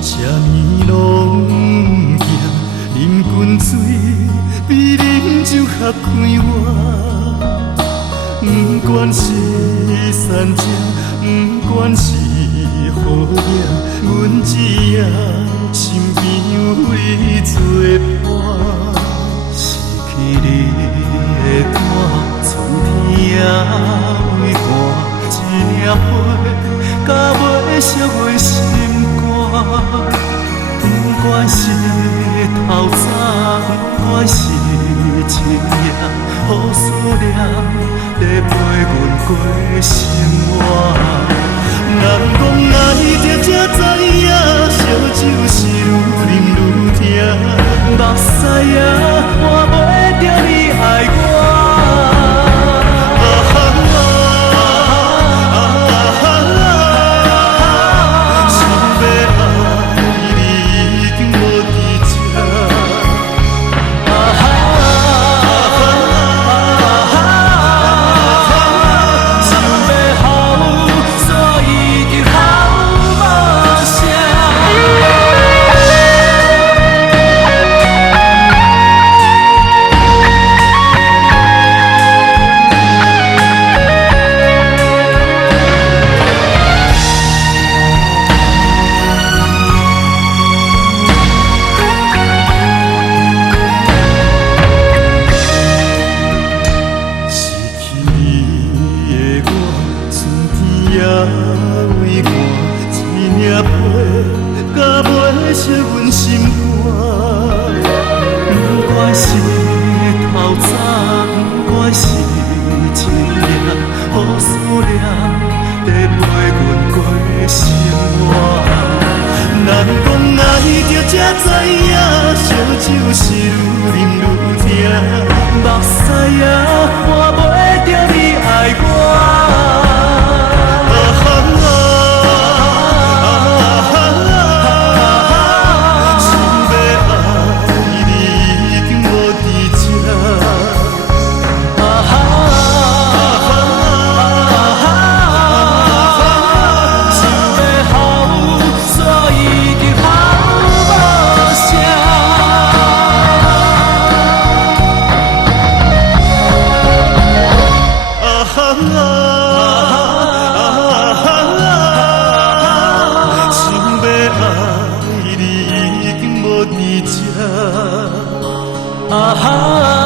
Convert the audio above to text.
这年拢行，饮君水比饮酒较快活。不管是山井，不管是雨影，阮只要身边有你作伴。失去你的肝，春天也微寒，一粒花，甲袂熟的心肝。不管是透早，不管是深夜，雨思念在陪阮过生活。人讲爱着才知影，烧酒是愈啉愈痛，目屎也换袂着你爱我。啊哈。